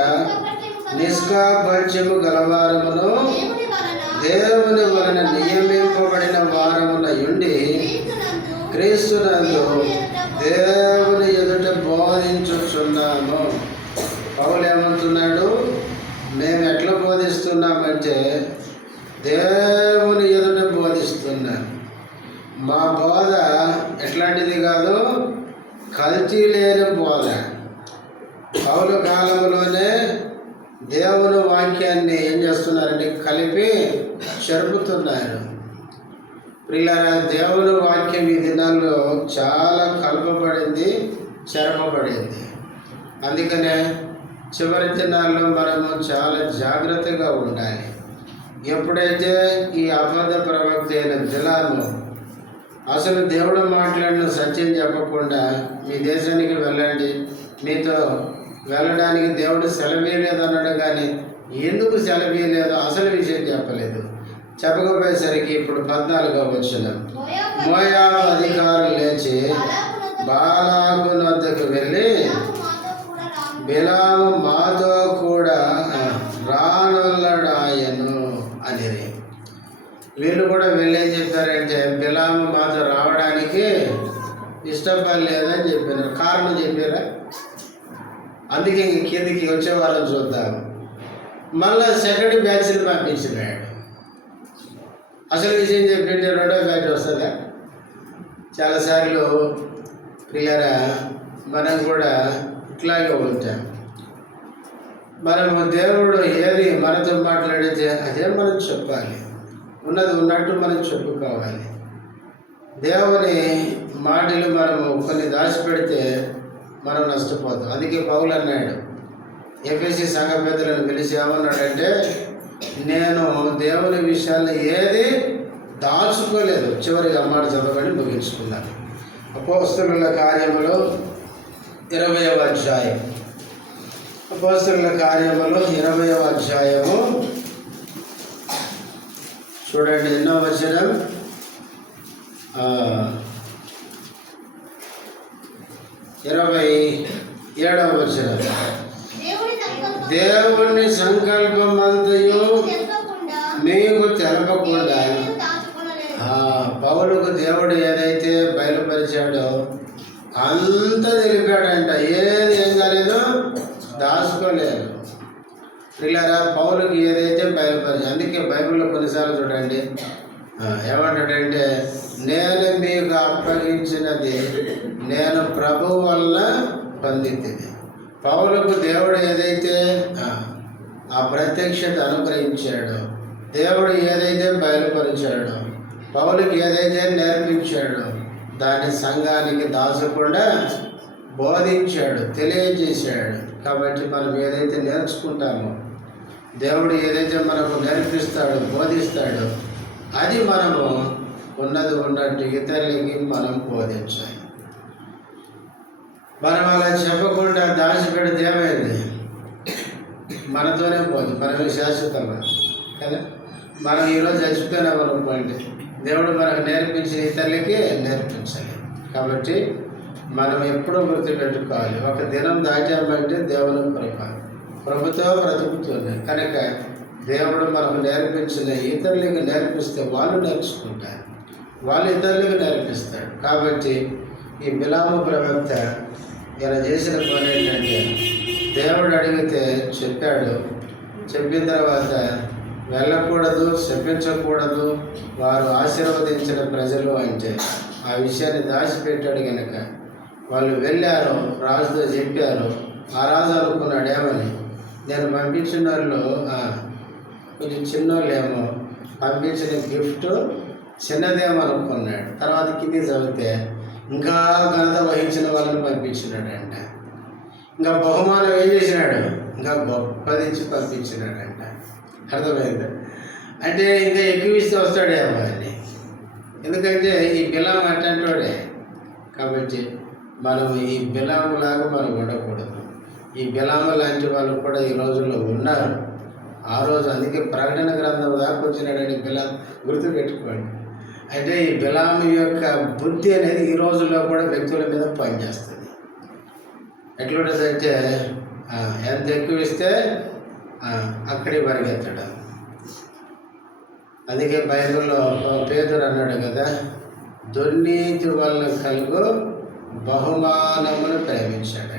నిష్కాపట్యము గలవారమును దేవుని వలన నియమింపబడిన వారమున ఉండి క్రీస్తునందు దేవుని ఎదుట బోధించుచున్నాము. పౌలు ఏమంటున్నాడు, మేము ఎట్లా బోధిస్తున్నామంటే దేవుని ఎదుట బోధిస్తున్నాం. మా బోధ ఎట్లాంటిది కాదు, కల్తీ లేని బోధ. పౌలు కాలంలోనే దేవుని వాక్యాన్ని ఏం చేస్తున్నారంటే కలిపి చెరుపుతున్నారు. ప్రియులారా, దేవుని వాక్యం ఈ దినాల్లో చాలా కలపబడింది, చెరపబడింది. అందుకనే చివరి దినాల్లో మనము చాలా జాగ్రత్తగా ఉండాలి. ఎప్పుడైతే ఈ అబద్ధ ప్రవక్త అయిన బిలాము అసలు దేవుడు మాట్లాడిన సత్యం చెప్పకుండా మీ దేశానికి వెళ్ళండి, మీతో వెళ్ళడానికి దేవుడు సెలవీయలేదు అన్నాడు, కానీ ఎందుకు సెలవీయలేదు అసలు విషయం చెప్పలేదు. చెప్పకపోయేసరికి ఇప్పుడు 14వ వచనం, మోయాబు అధికారులు లేచి బాలాకు వద్దకు వెళ్ళి, బిలాము మాతో కూడా రానుల్లడాయను అని. వీళ్ళు కూడా వెళ్ళేం చెప్పారంటే బిలాము మాతో రావడానికి ఇష్టపడలేదని చెప్పారు. కారణం చెప్పారా? అందుకే కిందికి వచ్చే వాళ్ళని చూద్దాం. మళ్ళా సెకండ్ బ్యాచ్ని పంపించినాడు. అసలు విషయం చెప్పింటే 2వ బ్యాచ్ వస్తుందా? చాలాసార్లు ప్రియులారా, మనం కూడా ఇట్లాగే ఉంటాం. మనము దేవుడు ఏది మనతో మాట్లాడితే అదే మనం చెప్పాలి, ఉన్నది ఉన్నట్టు మనం చెప్పుకోవాలి. దేవుని మాటలు మనము కొన్ని దాచిపెడితే మనం నష్టపోతాం. అందుకే పౌలు అన్నాడు, ఎఫెసీ సంఘ పెద్దలను పిలిచి ఏమన్నాడంటే, నేను దేవుని విషయాన్ని ఏది దాచుకోలేదు. చివరికి అమ్మాట చదవని ముగించుకున్నాను. అపోస్తలుల కార్యములు 20వ అధ్యాయం, అపోస్తలుల కార్యములు 20వ అధ్యాయము చూడండి, ఎన్నో వచనం, 27వ వచనం. దేవుని సంకల్పమంతయు మీకు తెలపకుండా పౌలుకు దేవుడు ఏదైతే బయలుపరిచాడో అంత తెలిపాడంట. ఏది ఏం కాలేదు, దాచుకోలేదు. పిల్లరా పౌలుకి ఏదైతే బయలుపరిచి, అందుకే బైబిల్లో కొన్నిసార్లు చూడండి ఏమంటాడంటే, నేను మీకు అప్పగించినది నేను ప్రభువు వల్ల పొందింది. పౌలుకు దేవుడు ఏదైతే ఆ ప్రత్యక్షత అనుగ్రహించాడో, దేవుడు ఏదైతే బయలుపరిచాడో, పౌలుకి ఏదైతే నేర్పించాడో దాన్ని సంఘానికి దాచకుండా బోధించాడు, తెలియజేశాడు. కాబట్టి మనం ఏదైతే నేర్చుకుంటామో, దేవుడు ఏదైతే మనకు నేర్పిస్తాడో, బోధిస్తాడో అది మనము ఉన్నది ఉన్నట్టు ఇతరులకి మనం బోధించాలి. మనం అలా చెప్పకుండా దాచిపెడితే ఏమైంది? మనతోనే పోదు, మనమే శాశ్వతంగా కదా. మనం ఈరోజు చచ్చిపోయినాం అనుకోండి, దేవుడు మనకు నేర్పించిన ఇతరులకి నేర్పించాలి. కాబట్టి మనం ఎప్పుడూ గుర్తుపెట్టుకోవాలి, ఒక దినం దాటామంటే దేవుని కృపతో బ్రతుకుతుంది కనుక దేవుడు మనకు నేర్పించిన ఇతరులకు నేర్పిస్తే వాళ్ళు నేర్చుకుంటారు, వాళ్ళు ఇతరులకు నేర్పిస్తాడు. కాబట్టి ఈ బిలాము ప్రవక్త ఇలా చేసిన పని ఏంటంటే, దేవుడు అడిగితే చెప్పాడు. చెప్పిన తర్వాత వెళ్ళకూడదు, శపించకూడదు, వారు ఆశీర్వదించిన ప్రజలు అంటే ఆ విషయాన్ని దాచిపెట్టాడు కనుక వాళ్ళు వెళ్ళారు, రాజుతో చెప్పారు. ఆ రాజు అనుకున్నాడు ఏమని, నేను పంపించిన వాళ్ళు కొంచెం చిన్నోళ్ళేమో, పంపించిన గిఫ్ట్ చిన్నదేమో అనుకున్నాడు. తర్వాత కింది చదివితే ఇంకా ఘనత వహించిన వాళ్ళని పంపించినాడంట. ఇంకా బహుమానం ఏం చేసినాడు, ఇంకా గొప్పదించి పంపించినాడంట. అర్థమైంది? అంటే ఇంకా ఎక్కువ ఇస్తే వస్తాడేమో అని. ఎందుకంటే ఈ బిలాము అట్లాంటోడే. కాబట్టి మనం ఈ బిలాములాగా మనం ఉండకూడదు. ఈ బిలాము లాంటి వాళ్ళు కూడా ఈ రోజుల్లో ఉన్నారు. ఆ రోజు అందుకే ప్రకటన గ్రంథం దాకా వచ్చినాడని బిలాము గుర్తుపెట్టుకోండి. అంటే ఈ బిలాము యొక్క బుద్ధి అనేది ఈ రోజుల్లో కూడా వ్యక్తుల మీద పనిచేస్తుంది. ఎట్లుంటుందంటే ఎంత ఎక్కువ ఇస్తే అక్కడికి పరిగెత్తడం. అందుకే బైబిల్లో పేతురు అన్నాడు కదా, దుర్నీతి వల్ల కలుగు బహుమానమును ప్రేమించాడండి.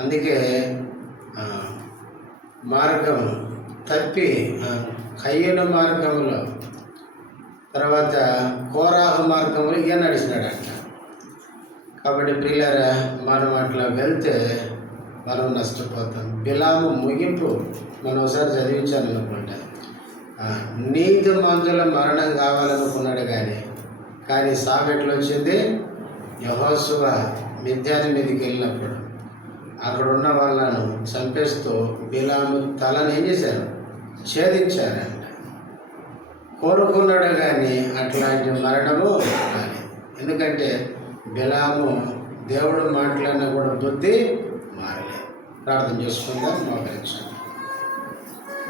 అందుకే మార్గం తప్పి కయ్యను మార్గంలో, తర్వాత కోరాహు మార్గంలో ఈయన నడిచినాడంట. కాబట్టి ప్రియులారా, మనం అట్లా వెళ్తే మనం నష్టపోతాం. బిలాము ముగింపు మనం ఒకసారి చదివించాను అనుకుంటా. నీతి మంతుల మరణం కావాలనుకున్నాడు కానీ సామెట్లు వచ్చింది. యెహోషువ మిద్యాని మీదకి వెళ్ళినప్పుడు అక్కడ ఉన్న వాళ్ళను చంపేస్తూ బిలాము తలను ఏం చేశారు, ఛేదించారంట. కోరుకున్నాడు కానీ అట్లాంటి మరణము కాలేదు. ఎందుకంటే బిలాము దేవుడు మాట్లాడినా కూడా బుద్ధి మారలేదు. ప్రార్థన చేసుకుందాం. మోకరించండి.